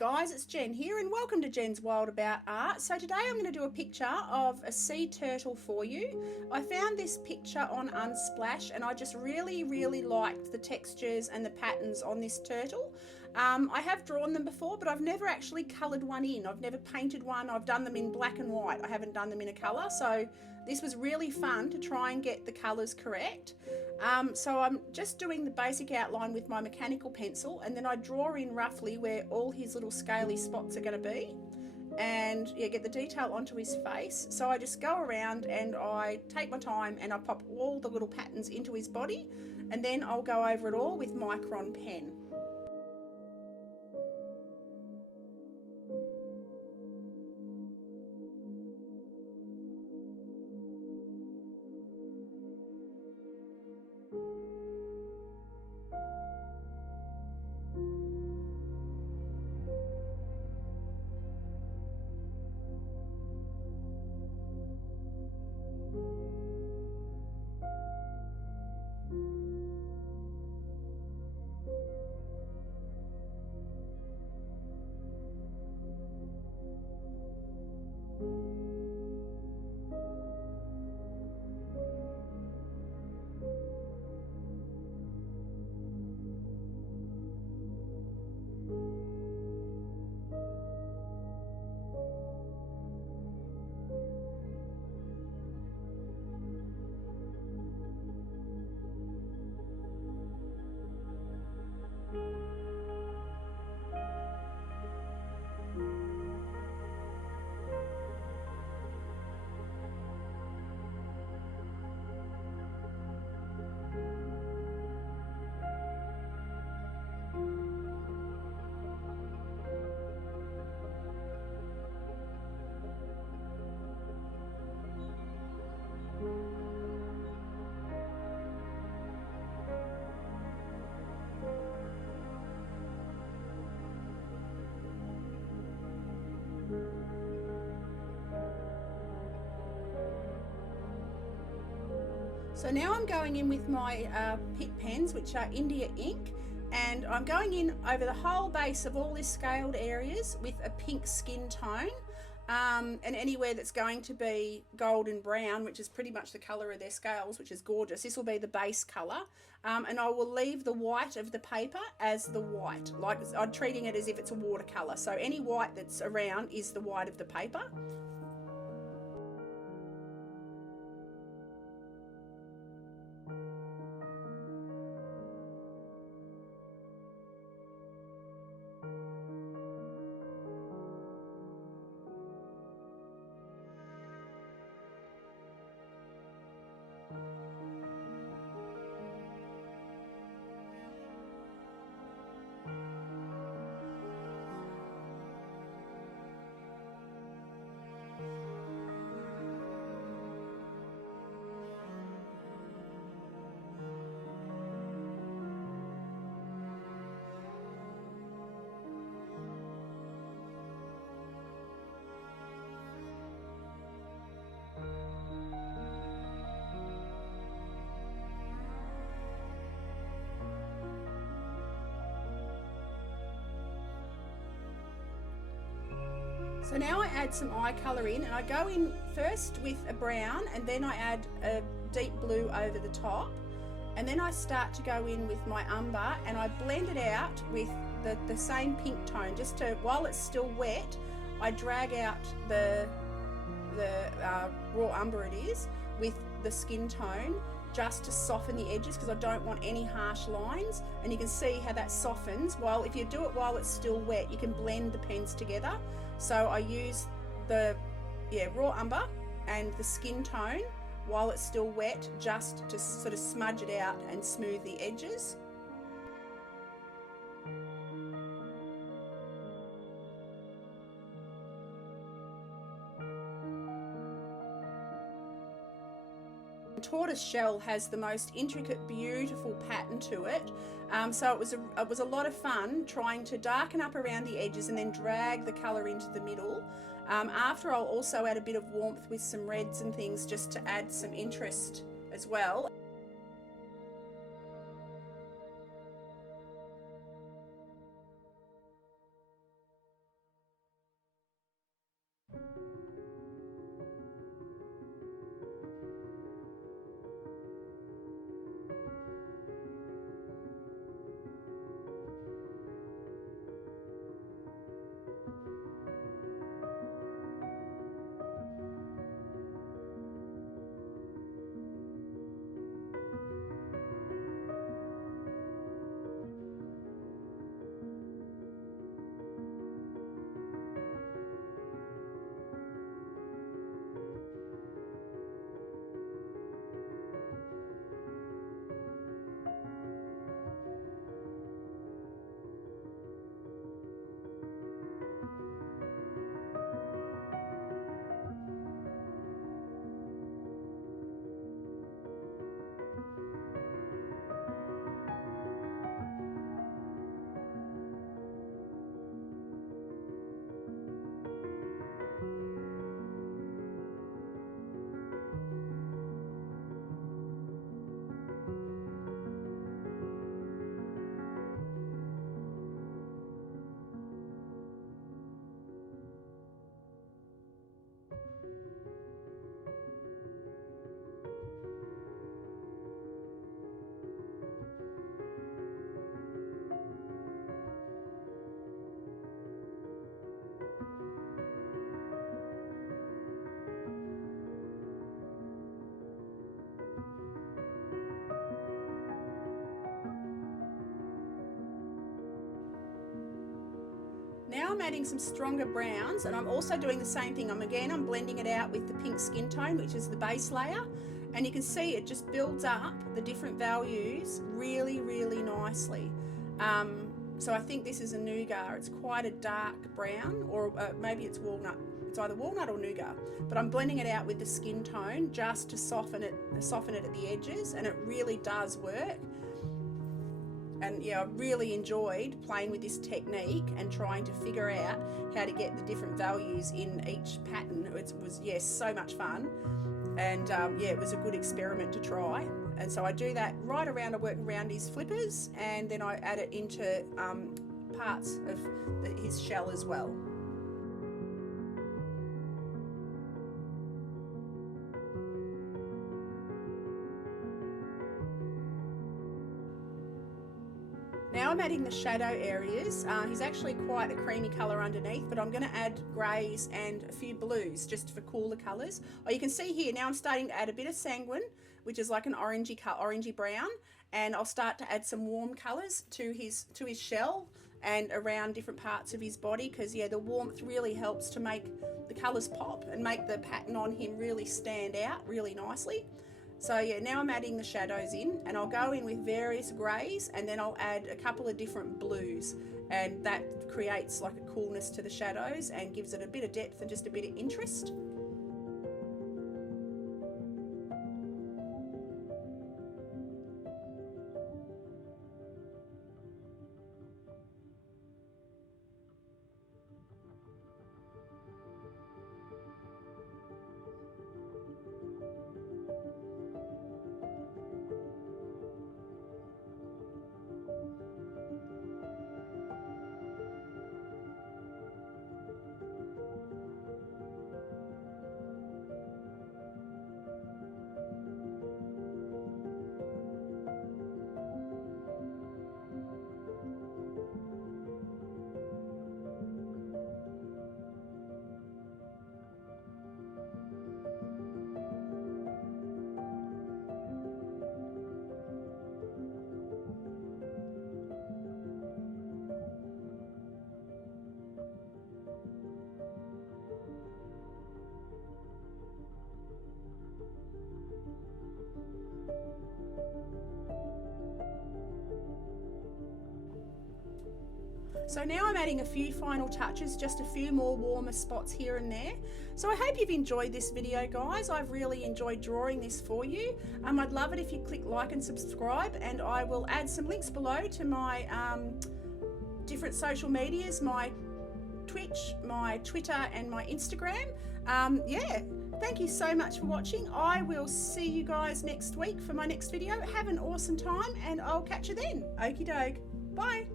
guys, it's Jen here and welcome to Jen's World About Art. So today I'm going to do a picture of a sea turtle for you. I found this picture on Unsplash and I just really liked the textures and the patterns on this turtle. I have drawn them before, but I've never actually coloured one in. I've never painted one. I've done them in black and white. I haven't done them in a colour, so this was really fun to try and get the colours correct. So I'm just doing the basic outline with my mechanical pencil, and then I draw in roughly where all his little scaly spots are going to be, and yeah, get the detail onto his face. So I just go around and I take my time and I pop all the little patterns into his body, and then I'll go over it all with micron pen. So now I'm going in with my Pitt pens, which are India ink, and I'm going in over the whole base of all these scaled areas with a pink skin tone, and anywhere that's going to be golden brown, which is pretty much the colour of their scales, which is gorgeous. This will be the base colour, and I will leave the white of the paper as the white, like I'm treating it as if it's a watercolour. So any white that's around is the white of the paper. So now I add some eye colour in, and I go in first with a brown and then I add a deep blue over the top, and then I start to go in with my umber and I blend it out with the same pink tone, just to, while it's still wet, I drag out the raw umber it is with the skin tone, just to soften the edges, because I don't want any harsh lines. And you can see how that softens. While if you do it while it's still wet, you can blend the pens together. So I use the raw umber and the skin tone while it's still wet, just to sort of smudge it out and smooth the edges. Tortoise shell has the most intricate, beautiful pattern to it, so it was a lot of fun trying to darken up around the edges and then drag the colour into the middle. After, I'll also add a bit of warmth with some reds and things, just to add some interest as well. Now I'm adding some stronger browns, and I'm also doing the same thing. I'm blending it out with the pink skin tone, which is the base layer, and you can see it just builds up the different values really, really nicely. So I think this is a nougat. It's quite a dark brown, or maybe it's walnut. It's either walnut or nougat, but I'm blending it out with the skin tone just to soften it at the edges, and it really does work. And yeah, I really enjoyed playing with this technique and trying to figure out how to get the different values in each pattern. It was, yes, so much fun. And yeah, it was a good experiment to try. And so I do that right around, I work around his flippers, and then I add it into parts of his shell as well. Now I'm adding the shadow areas. He's actually quite a creamy colour underneath, but I'm going to add greys and a few blues just for cooler colours. Oh, you can see here now I'm starting to add a bit of sanguine, which is like an orangey brown, and I'll start to add some warm colours to his shell and around different parts of his body, because yeah, the warmth really helps to make the colours pop and make the pattern on him really stand out really nicely. So yeah, now I'm adding the shadows in, and I'll go in with various greys, and then I'll add a couple of different blues, and that creates like a coolness to the shadows and gives it a bit of depth and just a bit of interest. So now I'm adding a few final touches, just a few more warmer spots here and there. So I hope you've enjoyed this video, guys. I've really enjoyed drawing this for you. I'd love it if you click like and subscribe, and I will add some links below to my different social medias, my Twitch, my Twitter and my Instagram. Yeah, thank you so much for watching. I will see you guys next week for my next video. Have an awesome time, and I'll catch you then. Okie doke. Bye.